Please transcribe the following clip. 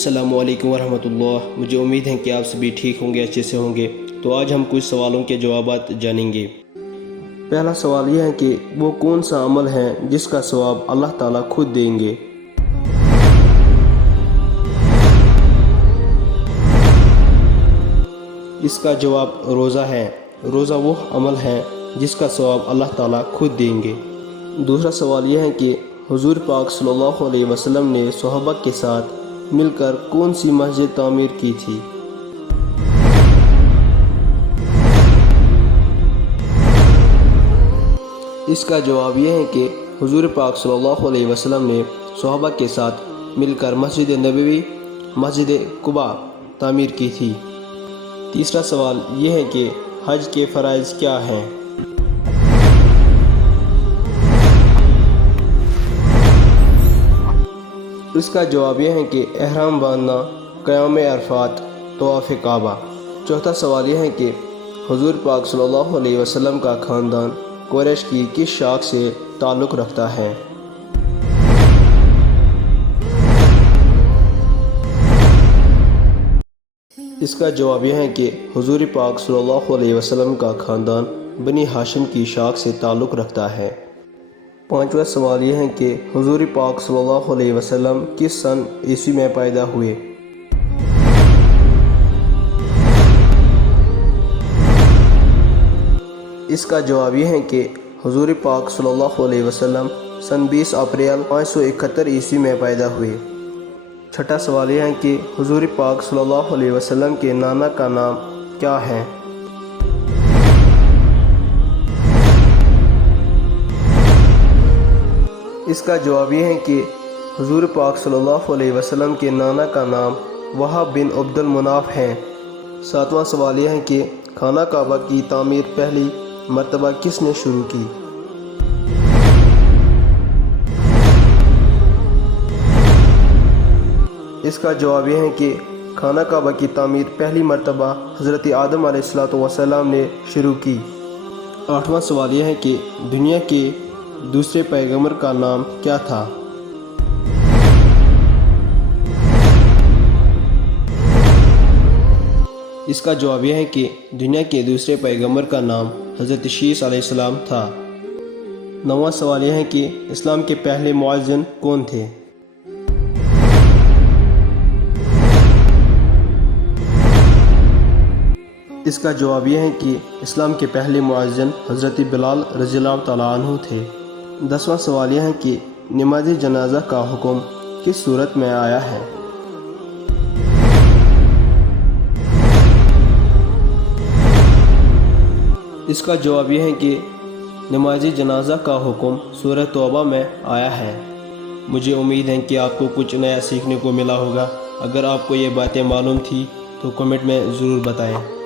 अस्सलामु अलैकुम वरहमतुल्लाह। मुझे उम्मीद है कि आप सभी ठीक होंगे, अच्छे से होंगे। तो आज हम कुछ सवालों के जवाबात जानेंगे। पहला सवाल यह है कि वो कौन सा अमल है जिसका सवाब अल्लाह ताला खुद देंगे। इसका जवाब रोज़ा है। रोज़ा वो अमल है जिसका सवाब अल्लाह ताला खुद देंगे। दूसरा सवाल यह है कि हुजूर पाक सल्लल्लाहु अलैहि वसल्लम ने सहाबा के साथ मिलकर कौन सी मस्जिद तामीर की थी। इसका जवाब यह है कि हुजूर पाक सल्लल्लाहु अलैहि वसल्लम ने सहाबा के साथ मिलकर मस्जिद नबवी, मस्जिद कुबा तामीर की थी। तीसरा सवाल यह है कि हज के फ़राइज़ क्या हैं। इसका जवाब यह है कि एहराम बांधना, क़याम अरफात, तवाफ़ काबा। चौथा सवाल यह है कि हुजूर पाक सल्लल्लाहु अलैहि वसल्लम का ख़ानदान कुरैश की किस शाख से ताल्लुक़ रखता है। इसका जवाब यह है कि हुजूर पाक सल्लल्लाहु अलैहि वसल्लम का ख़ानदान बनी हाशिम की शाख से ताल्लुक़ रखता है। पांचवा सवाल यह है कि हुजूर पाक सल्लल्लाहु अलैहि वसल्लम किस सन ईस्वी में पैदा हुए। इसका जवाब यह है कि हुजूर पाक सल्लल्लाहु अलैहि वसल्लम सन 20 अप्रैल 571 ईस्वी में पैदा हुए। छठा सवाल यह है कि हुजूर पाक सल्लल्लाहु अलैहि वसल्लम के नाना का नाम क्या है। इसका जवाब यह है कि हुजूर पाक सल्लल्लाहु अलैहि वसल्लम के नाना का नाम वहाब बिन अब्दुल मुनाफ है। सातवां सवाल यह है कि खाना काबा की तामीर पहली मर्तबा किसने शुरू की। इसका जवाब यह है कि खाना काबा की तामीर पहली मर्तबा हज़रत आदम अलैहिस्सलाम ने शुरू की। आठवां सवाल यह है कि दुनिया के दूसरे पैगंबर का नाम क्या था। इसका जवाब यह है कि दुनिया के दूसरे पैगंबर का नाम हज़रत शीस अलैहिस्सलाम था। नौवां सवाल यह है कि इस्लाम के पहले मुअज्जिन कौन थे। इसका जवाब यह है कि इस्लाम के पहले मुअज्जिन हज़रत बिलाल रज़ियल्लाहु तआला अन्हु थे। 10वां सवाल यह है कि नमाज जनाजा का हुक्म किस सूरत में आया है। इसका जवाब यह है कि नमाज जनाजा का हुक्म सूरह तौबा में आया है। मुझे उम्मीद है कि आपको कुछ नया सीखने को मिला होगा। अगर आपको ये बातें मालूम थी तो कमेंट में ज़रूर बताएं।